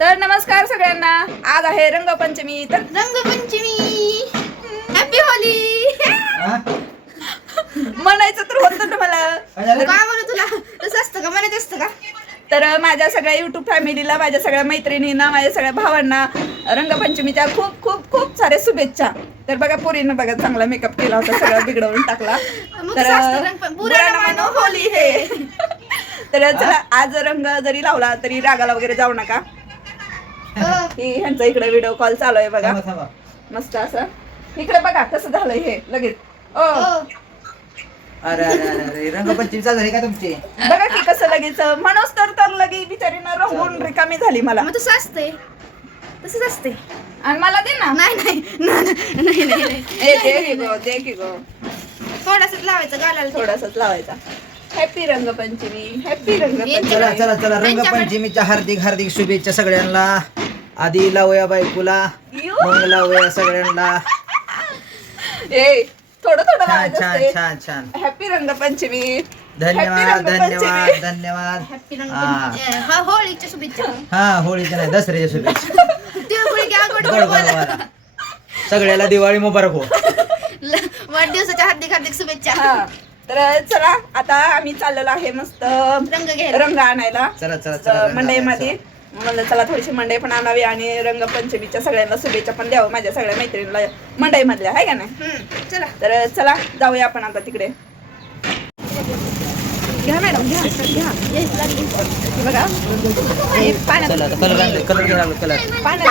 तर नमस्कार सगळ्यांना. आज आहे रंगपंचमी तर रंगपंचमी. हॅपी होली म्हणायचं तर होतं ना मला. काय म्हणू तुला? तसं असतं का? म्हणत असतं का? तर माझ्या सगळ्या युट्यूब फॅमिलीला माझ्या सगळ्या मैत्रिणींना माझ्या सगळ्या भावांना रंगपंचमीच्या खूप खूप खूप साऱ्या शुभेच्छा. तर बघा पोरीनं बघा चांगला मेकअप केला होता सगळं बिघडवून टाकला. तर बुरा होली हे. तर चला आज रंग जरी लावला तरी रागाला वगैरे जाऊ नका. ही ह्यांचा इकडे व्हिडिओ कॉल चालू आहे बघा. मस्त असं. इकडे बघा कसं झालंय हे लगेच. अरे अरे अरे अरे रंगपंचमी झाली का तुमची? बघा की कसं लगेच मनोज तर तर लगे बिचारीनं रंगून रिकामी झाली मला. तसं असतंय. तसंच असते. आणि मला दे ना. नाही नाही. नाही थोडासाच लावायचं गालाला थोडं. थोडासाच लावायचा. हॅपी रंगपंचमी हॅपी चला रंगपंचमी. चला चला रंगपंचमीच्या हार्दिक हार्दिक शुभेच्छा सगळ्यांना. आधी लावूया बायकोला. मग लावूया सगळ्यांना. ए थोडं थोडं छान लावायचं छान असते छान छान. हॅपी रंगपंचमी. धन्यवाद Happy धन्यवाद रंगपंचमी. धन्यवाद हॅपी हा. रंगपंचमी. हा होळीच्या शुभेच्छा. हा होळीच्या नाही दसऱ्याच्या शुभेच्छा. घ्या गोड गोड गोड गोड बोला. बोला. सगळ्याला दिवाळी मुबारक हो. वाढदिवसाच्या हार्दिक हार्दिक शुभेच्छा. हा तर चला आता आम्ही चाललेलो आहे मस्त रंग घ्यायला. रंग आणायला. चला चला चला रंग मंडईमध्ये आणायचं. म्हणलं चला थोडीशी मंडई पण आणावी आणि रंगपंचमीच्या सगळ्यांना शुभेच्छा पण द्यावं माझ्या सगळ्या मैत्रिणीला. मंडईमधल्या आहे का नाही? हम्म, चला. तर चला जाऊया आपण आता तिकडे. घ्या मॅडम घ्या घ्या. हे बघा. हे पाण्यात कलर आणले कलर लागलो कलर पाण्यात.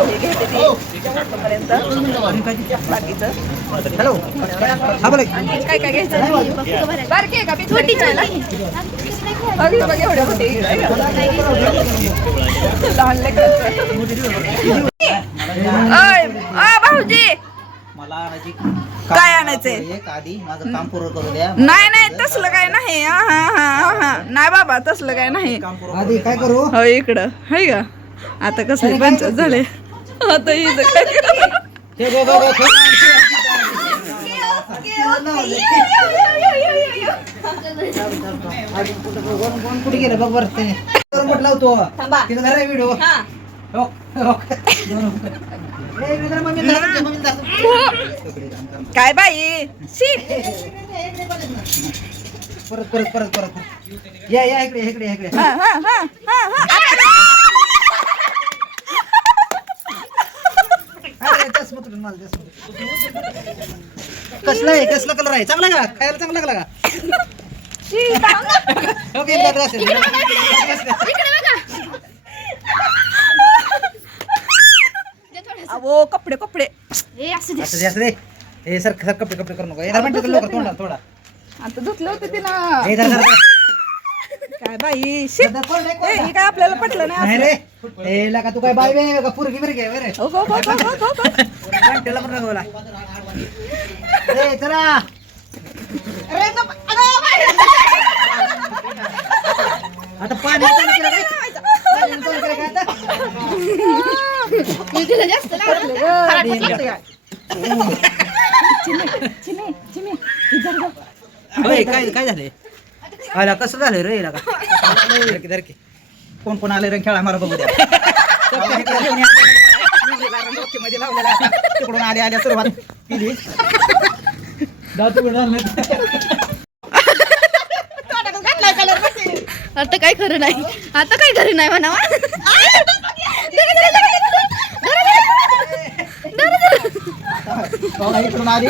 हे घेते ती. तोपर्यंत बाकीचं. हॅलो. हा बोला. की. आणि काय काय घ्यायचं? बारकी आहे का? मी छोटी बघ एवढे होते. लहान आ, भाऊजी. मला आणायची. काय आणायचंय? एक आधी माझं काम पूर्ण करू द्या. नाही नाही तसलं काय नाही. हा, हा, हा, हा. नाही बाबा तसलं काय नाही. आधी काय करू? हो इकडं. हाय का? आता कसले पंचायत झाले. आता हिचं काय? ते बघ, बघ, बघ, आधी कुठं बघ, कोण- कोण कुठे गेलं? बघ बरं ते करून म्हटलं लावतो? थांबा. तिथं धरा व्हिडिओ. हा. काय बाई? शी. परत परत परत परत. या या इकडे इकडे इकडे. हा, हा, हा, हा, हा. अरे, चष्मा तुटून मला चष्मा. कसला आहे? कसला कलर आहे? चांगला का? खायला चांगला लागला का. ओके आहे. थोडंसं. अहो कपडे कपडे ए असू दे असं दे, असं दे. हे सर सर कपडे कपडे करू नको येणार म्हणते लवकर तोंडा थोडा आता धुतलं होतं तिला हे धर, धर, धर. काय बाई शी धर, कोण रे, कोण ए, रे? हे काय आपल्याला पटलं नाही नाही. रे हे लका तू काय बाय बे का पुरगी बरं घे बरे हो, हो, हो, हो, हो, हो, हो. पण रंगवला ए चला पाणी? पाणी केलं काय आता? तिला जास्त काय काय झालंय? आला कसं झालं रे लका का कोण कोण आले रे? खेळा मला बघू द्या. मध्ये लावलेला तिकडून आले आल्या सुरुवात. केली जाऊ तिकडून आलं आता काय खरं नाही. आता काय खरं नाही म्हणा पाहुणा इकडून आली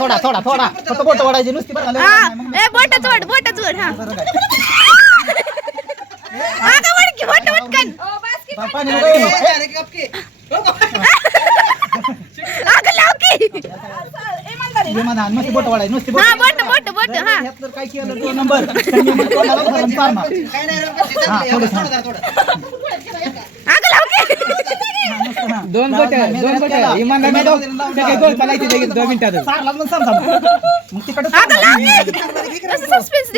थोडा थोडा थोडा. फक्त बोट वाढायची नुसती बरं? हा ए हा. हा वड की बोट वटकन ओ, बस की. पाणी नको. अगं लाव की असं, इमानदारी. विमानात नुसती बोट वाढायची नुसती बोट. हा बोट बोट बोट हा. काय केलं नंबर. हा, थोडं, दोन गट दोन गट इमानदारने दोन मिनिटात सस्पेन्स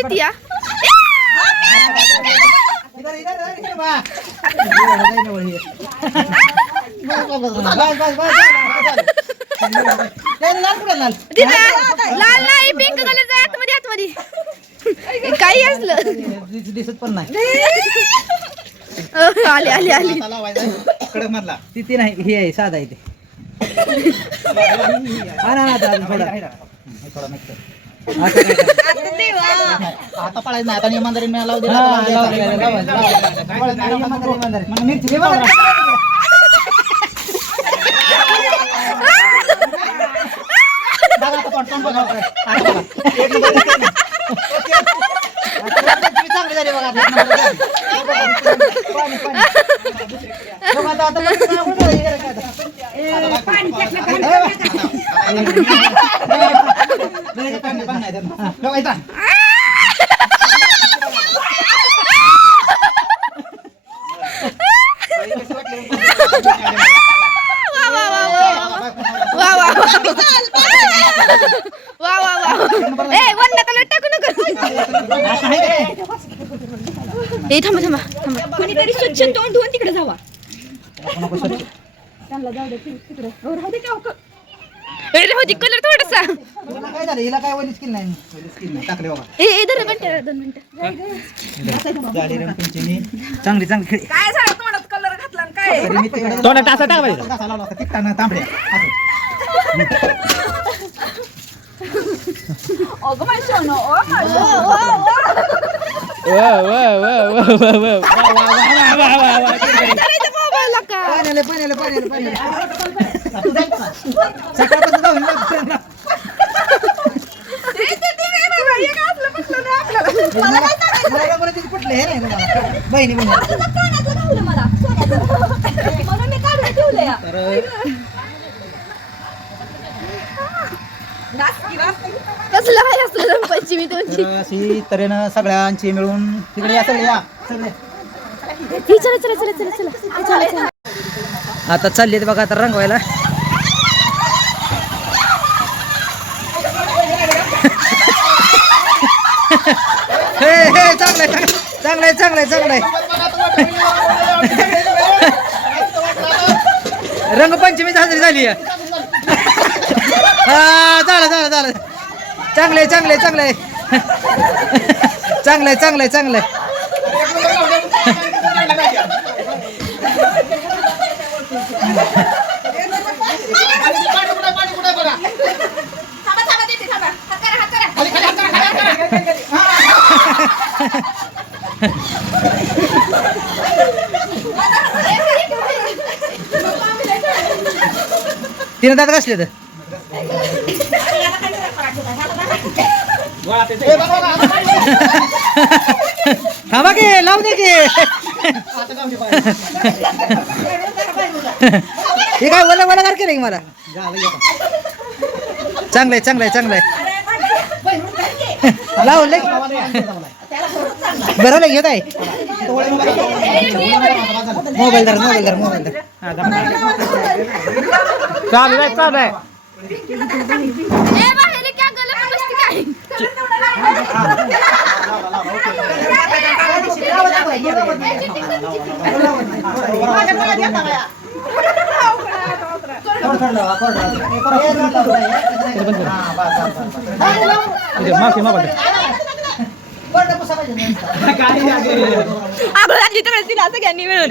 लाल नाही पिंक कलरचा आतमध्ये आतमध्ये. काही असलं. दिसत पण नाही. आली आली आली. कडक मधला ती ती नाही ही आहे साधा आहे ते हा ना, ना, आता अजून थोडा थोडा mix कर. आता काय करायचं? आता पळायचं नाही आता इमानदारी मी लावू दे ना, लावू दे, लावू दे, लावू दे, लावू दे. पळायचं नाही, इमानदारी, इमानदारी. मग मिरची इमानदारी. बघा आता तोंड- तोंड बघा. आता बघा. एक नंबर नाही त्यात. हा, ठेवायचा. वा वा वा वा वा वा वा वा वा वा ए थांबा थांबा थांबा. कुणीतरी स्वच्छ तोंड धुवून तिकडे जावा. नको स्वच्छ. त्यांना जाऊ दे ति- तिकडे. हो, राहू दे की कलर थोडासा. हिला काय झालं? हिला काय वली स्किल नाही? वली स्किल नाही. टाकले बाबा. ए ए धर घंटे दोन मिनिटं. गाडी रंगपंचमी चांगली चांगली. खेळी काय झालं? तोंडात कलर घातला आणि काय? तोंडात टाकायचा. लावला होता, तांबड्या. असं. अगं माझी सोनं, ओ माझं. पाण्याला पाण्याला पाण्याला पाण्याला सकाळपासून रंगपंचमी तुमची तर अशी तऱ्हेनं सगळ्यांची मिळून तिकडे या सगळे या सगळे ही चला चला चला चला चला. चला चला. आता चालली आहेत बघा आता रंगवायला. हे हे चांगलं आहे चांगलं आहे चांगलं आहे चांगलं आहे. रंगपंचमी साजरी झाली. हा झालं झालं झालं. चांगले चांगले चांगले चांगले चांगले चांगले तिने दादा कसले तर? थांबा की लावू दे की. हे काय वला वला कर केलं मला? चांगलंय चांगलंय चांगलंय. बरं लय घेत आहे मोबाईल धर मोबाईल धर मोबाईल धर. चालू आहे चालू आहे. माफी माफ अगोदर जिथे मिळतील असं घ्यांनी मिळून